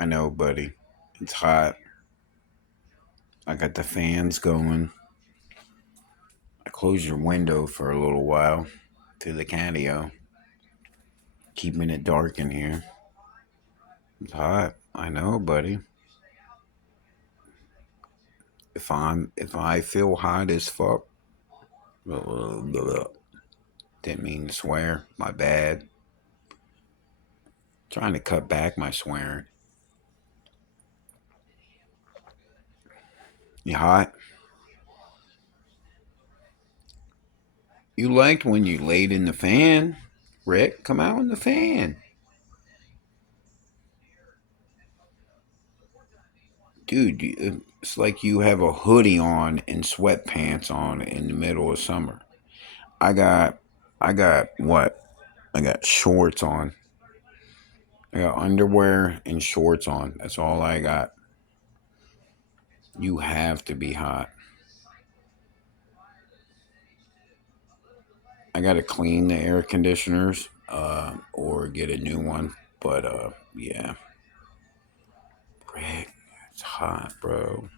I know, buddy. It's hot. I got the fans going. I closed your window for a little while to the patio, keeping it dark in here. It's hot. I know, buddy. If I feel hot as fuck, didn't mean to swear. My bad. Trying to cut back my swearing. You hot? You liked when you laid in the fan. Rick, come out in the fan. Dude, it's like you have a hoodie on and sweatpants on in the middle of summer. I got, I got what? I got shorts on. I got underwear and shorts on. That's all I got. You have to be hot. I got to clean the air conditioners, or get a new one. But yeah, Rick, it's hot, bro.